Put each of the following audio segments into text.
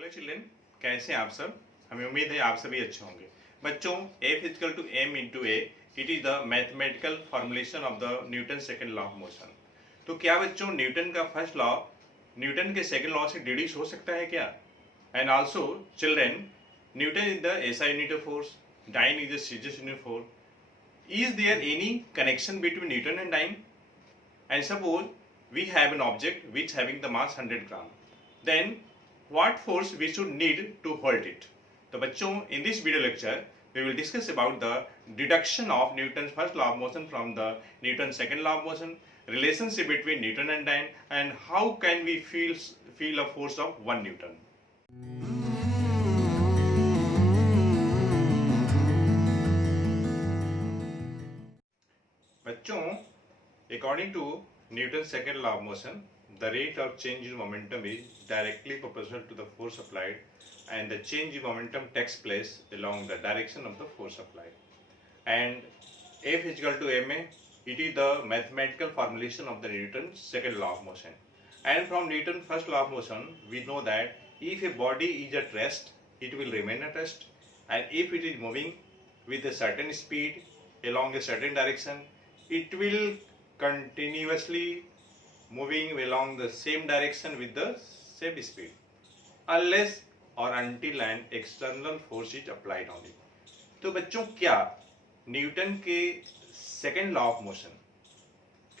Hello children, कैसे हैं आप सब। हमें उम्मीद है आप सभी अच्छे होंगे। बच्चों, F equal to m into A, it is the mathematical formulation of the Newton second law of motion. तो क्या बच्चों न्यूटन का फर्स्ट लॉ न्यूटन के सेकेंड लॉ से डिड्यूस हो सकता है क्या? And also children, newton is the SI unit of force, dyne is the CGS unit of force. Is there any connection between Newton and dyne? And suppose we have an object which having the mass 100 gram, then what force we should need to hold it? तो बच्चों, in this video lecture we will discuss about the deduction of Newton's first law of motion from the Newton's second law of motion, relationship between Newton and dyne, and how can we feel a force of 1 Newton. बच्चों, according to Newton's second law of motion, the rate of change in momentum is directly proportional to the force applied, and the change in momentum takes place along the direction of the force applied. And F is equal to ma, it is the mathematical formulation of the Newton's second law of motion. And from Newton's first law of motion, we know that if a body is at rest, it will remain at rest, and if it is moving with a certain speed along a certain direction, it will continuously moving along the same direction with the same speed, unless or until an external force is applied on it. तो बच्चों, क्या Newton के second law of motion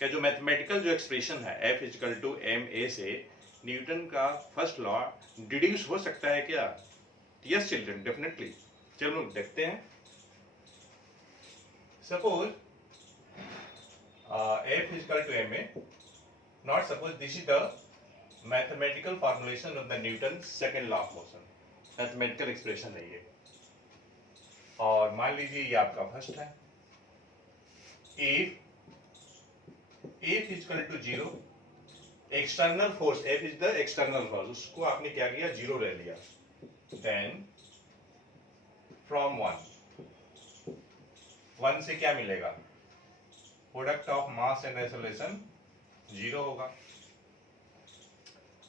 का जो mathematical जो expression है F equal to M A से Newton का फर्स्ट लॉ डिड्यूस हो सकता है क्या? Yes children, definitely. चलो देखते हैं। Suppose F is equal to ma, not suppose this is the mathematical formulation of the Newton's second law of motion, mathematical expression है ये, और मान लीजिए ये आपका फर्स्ट है। F is equal to 0, external force F is the external force, उसको आपने क्या किया, 0 ले लिया। Then from 1 से क्या मिलेगा? Product of mass and acceleration 0 होगा।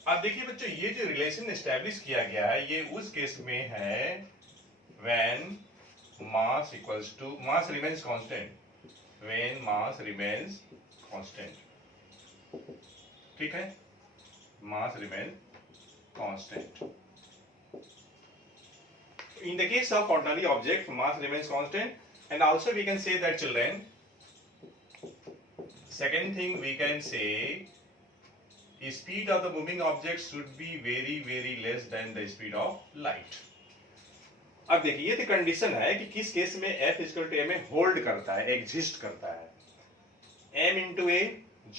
अब देखिए बच्चों, ये जो रिलेशन एस्टैब्लिश किया गया है ये उस केस में है when mass equals to mass remains constant, when mass remains constant. ठीक है, mass remain constant. In the case of ordinary object, mass remains constant, and also we can say that children, second thing we can say, speed of the moving object should be very less than the speed of light. अब देखिए, ये तो condition है कि किस case में F equal to m hold करता है, एग्जिस्ट करता है। m इंटू ए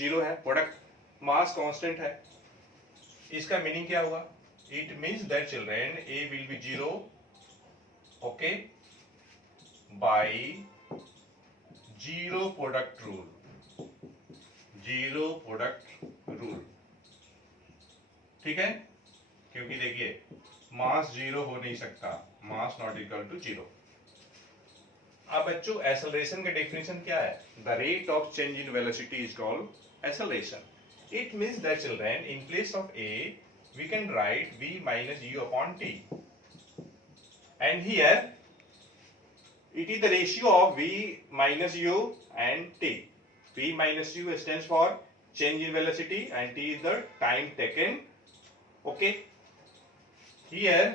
0 है, प्रोडक्ट मास कांस्टेंट है। इसका मीनिंग क्या हुआ? It means that children a will be 0, okay, by 0 product rule, 0 product rule. ठीक है, क्योंकि देखिए मास 0 हो नहीं सकता, मास नॉट इक्वल टू 0। अब बच्चों, एक्सेलरेशन का डेफिनेशन क्या है? The rate of change in velocity is called acceleration. It means that children, in place of a we can write v minus u upon t, and here it is the ratio of v minus u and t. v minus u stands for change in velocity and t is the time taken. Okay, here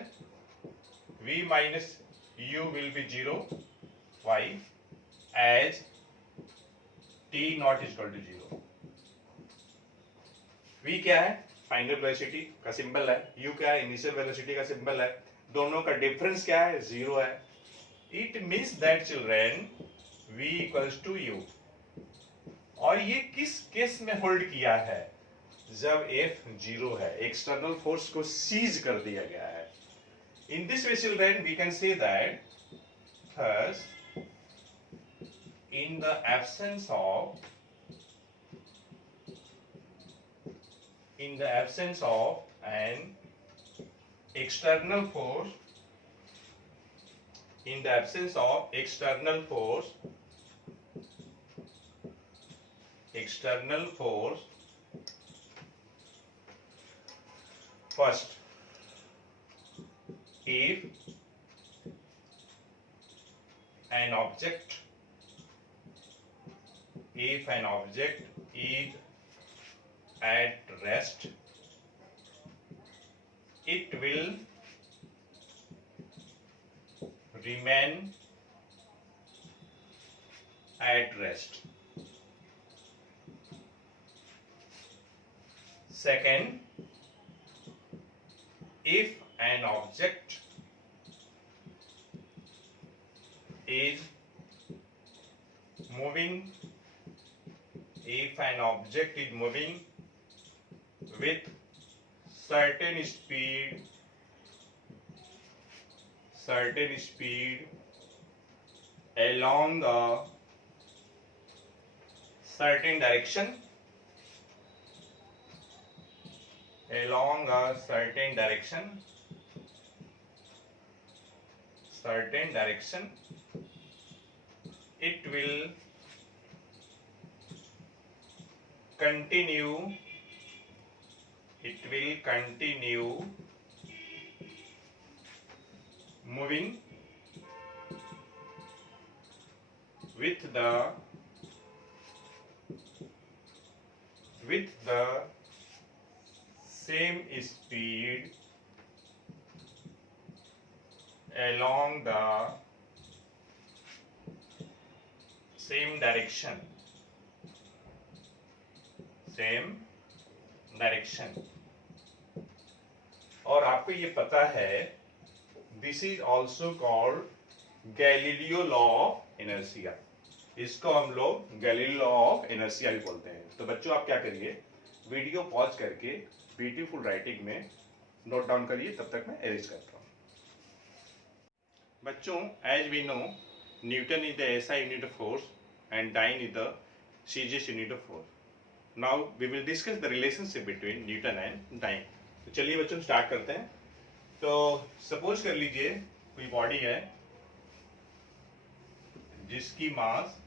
v minus u will be 0. Why? As t not equal to 0. v क्या है? Final velocity का symbol है, u क्या है? Initial velocity का symbol है। दोनों का डिफरेंस क्या है? 0 है। It means that children v equals to u, और ये किस केस में होल्ड किया है? जब F 0 है, एक्सटर्नल फोर्स को सीज कर दिया गया है। In this way children we can say that thus in the absence of an external force, in the absence of external force, first if an object is at rest, it will remain at rest. Second, if an object is moving with certain speed along a certain direction, it will continue moving with the same speed along the same direction. और आपको ये पता है, this is also called Galileo law of inertia. इसको हम लोग Galileo law of inertia भी बोलते हैं। तो बच्चों आप क्या करिए, वीडियो पॉज करके ब्यूटीफुल राइटिंग में नोट डाउन करिए, तब तक मैं एरेज करता हूँ। बच्चों, as we know, newton is the SI unit of force and dyne is the CGS unit of force. Now we will discuss the relationship between newton and dyne. तो चलिए बच्चों स्टार्ट करते हैं। तो सपोज कर लीजिए कोई बॉडी है जिसकी मास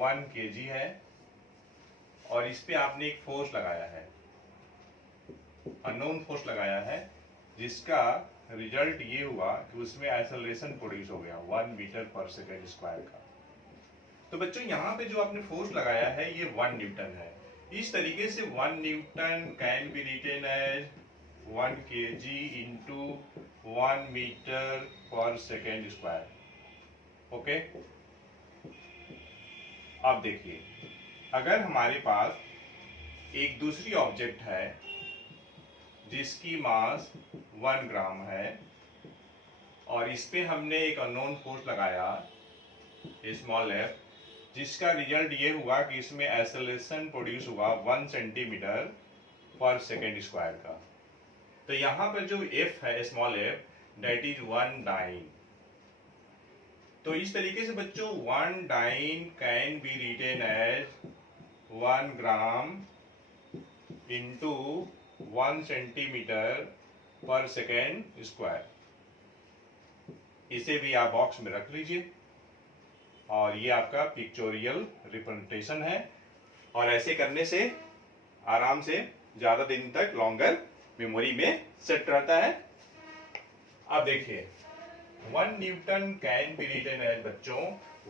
1 kg है और इस पे आपने एक फोर्स लगाया है, अननोन फोर्स लगाया है, जिसका रिजल्ट ये हुआ कि उसमें एक्सेलरेशन प्रोड्यूस हो गया 1 मीटर पर सेकेंड स्क्वायर का। तो बच्चों यहाँ पे जो आपने फोर्स लगाया है ये 1 न्यूटन है। इस तरीके से 1 newton can be written as 1 kg into 1 metre per second square. Okay, अब देखिए, अगर हमारे पास एक दूसरी ऑब्जेक्ट है जिसकी मास 1 ग्राम है और इस पे हमने एक अननोन फोर्स लगाया स्मॉल एफ, जिसका रिजल्ट ये हुआ कि इसमें एक्सेलरेशन प्रोड्यूस हुआ 1 सेंटीमीटर पर सेकेंड स्क्वायर का। तो यहाँ पर जो एफ है small F, that is 1 dyne. तो इस तरीके से बच्चों 1 dyne can be written as 1 gram into 1 centimetre per second square. इसे भी आप बॉक्स में रख लीजिए और ये आपका पिक्चोरियल रिप्रेजेंटेशन है। और ऐसे करने से आराम से ज्यादा दिन तक लॉन्गर मेमोरी में सेट रहता है। अब देखिए, 1 newton can be written as बच्चों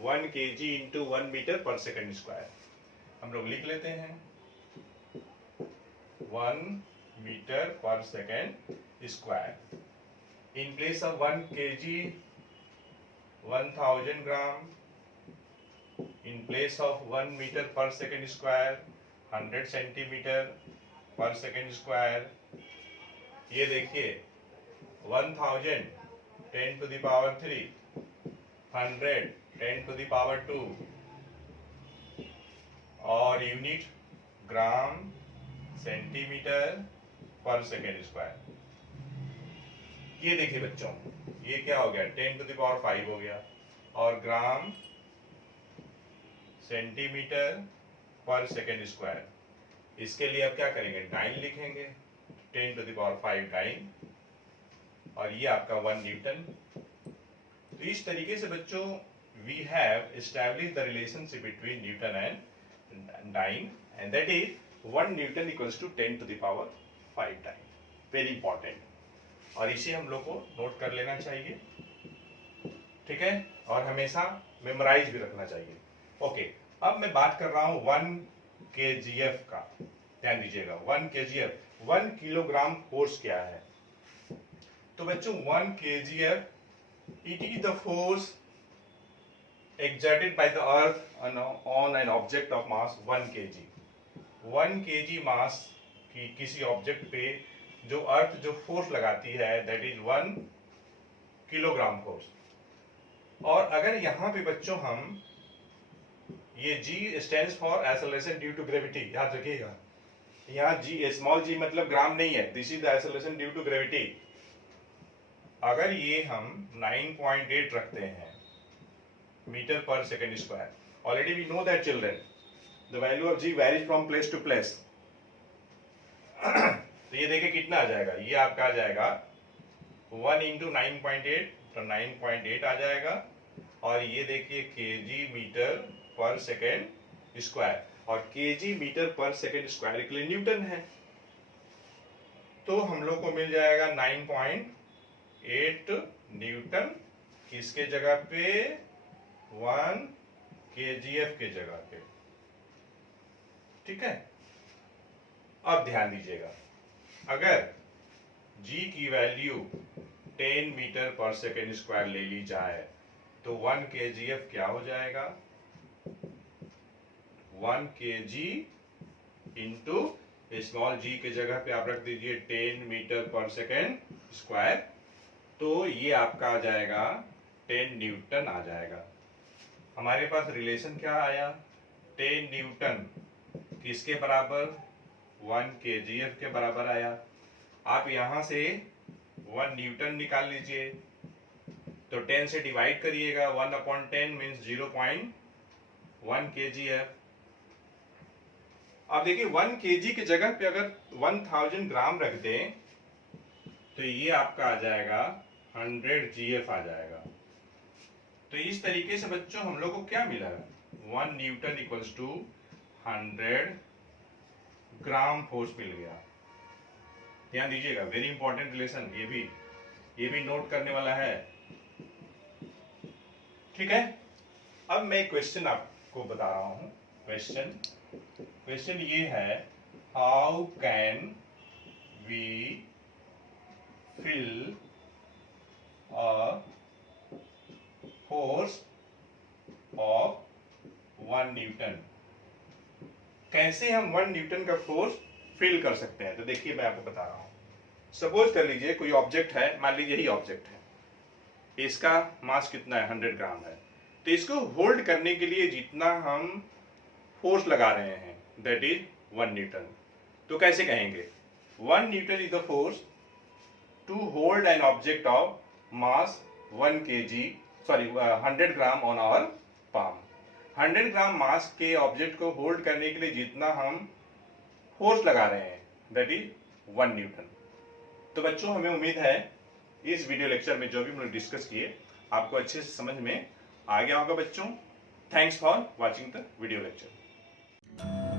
1 kg into 1 metre per second square. हम लोग लिख लेते हैं 1 metre per second square. In place of 1 kg 1000 gram, in place of 1 meter per second square 100 centimeter per second square। ये देखिए 1000 10 to the power 3, 100 10 to the power 2 और unit gram centimetre per second square. ये देखिए बच्चों, ये क्या हो गया, 10 to the power 5 हो गया और gram centimetre per second square. इसके लिए अब क्या करेंगे, डाइन लिखेंगे, 10 to the power 5 डाइन और ये आपका 1 न्यूटन। तो इस तरीके से बच्चों we have establish the relationship between newton and dyne and that is 1 newton equals to 10 to the power 5 dyne. Very important. और इसे हम लोग को नोट कर लेना चाहिए, ठीक है, और हमेशा मेमोराइज भी रखना चाहिए। ओके, अब मैं बात कर रहा हूं 1 kgf का। ध्यान दीजिएगा, 1 kgf, 1 किलोग्राम फोर्स क्या है। तो बच्चों 1 kgf, it is the force exerted by the earth on an object of mass 1 kg। 1 kg मास की किसी ऑब्जेक्ट पे जो अर्थ जो फोर्स लगाती है दैट इज 1 किलोग्राम फोर्स। और अगर यहाँ पे बच्चों हम ये G stands for acceleration due to gravity, याद रखिएगा, यहाँ G स्मॉल g मतलब ग्राम नहीं है, this is the acceleration due to gravity. अगर ये हम 9.8 रखते हैं metre per second square, already we know that children the value of G varies from place to place. तो ये देखिए कितना आ जाएगा, ये आपका आ जाएगा 1 इंटू 9.8, तो 9.8 आ जाएगा। और ये देखिए kg metre per second square, और kg metre per second square के लिए न्यूटन है, तो हम लोग को मिल जाएगा 9.8 न्यूटन किसके जगह पे, 1 kgf के जगह पे, ठीक है। अब ध्यान दीजिएगा, अगर G की value 10 metre per second square ले ली जाए तो 1 kgf क्या हो जाएगा, 1 kg इंटू स्मॉल g के जगह पे आप रख दीजिए 10 मीटर पर सेकेंड स्क्वायर, तो ये आपका आ जाएगा 10 न्यूटन आ जाएगा। हमारे पास रिलेशन क्या आया, 10 न्यूटन किसके बराबर, 1 kgf के बराबर आया। आप यहां से 1 न्यूटन निकाल लीजिए, तो 10 से डिवाइड करिएगा, 1/10 मीन्स 0.1 kgf। अब देखिए 1 kg की जगह पे अगर 1000 ग्राम रख दें तो ये आपका आ जाएगा 100 gf आ जाएगा। तो इस तरीके से बच्चों हम लोग को क्या मिला, 1 newton equals to 100 gram force मिल गया। ध्यान दीजिएगा, वेरी इंपॉर्टेंट रिलेशन, ये भी नोट करने वाला है, ठीक है। अब मैं क्वेश्चन आपको बता रहा हूं, क्वेश्चन ये है, how can we feel a force of 1 newton. कैसे हम 1 न्यूटन का फोर्स फिल कर सकते हैं, तो देखिए मैं आपको बता रहा हूं। सपोज कर लीजिए कोई ऑब्जेक्ट है, मान लीजिए यही ऑब्जेक्ट है, इसका मास कितना है, 100 ग्राम है, तो इसको होल्ड करने के लिए जितना हम फोर्स लगा रहे हैं दैट इज 1 न्यूटन। तो कैसे कहेंगे, 1 newton is the force to hold an object of mass 1 kg, sorry 100 gram on our palm. 100 gram mass के ऑब्जेक्ट को होल्ड करने के लिए जितना हम फोर्स लगा रहे हैं दैट इज 1 न्यूटन। तो बच्चों हमें उम्मीद है इस वीडियो लेक्चर में जो भी हम लोग डिस्कस किए आपको अच्छे से समझ में आ गया होगा बच्चों। Thanks for watching the video lecture.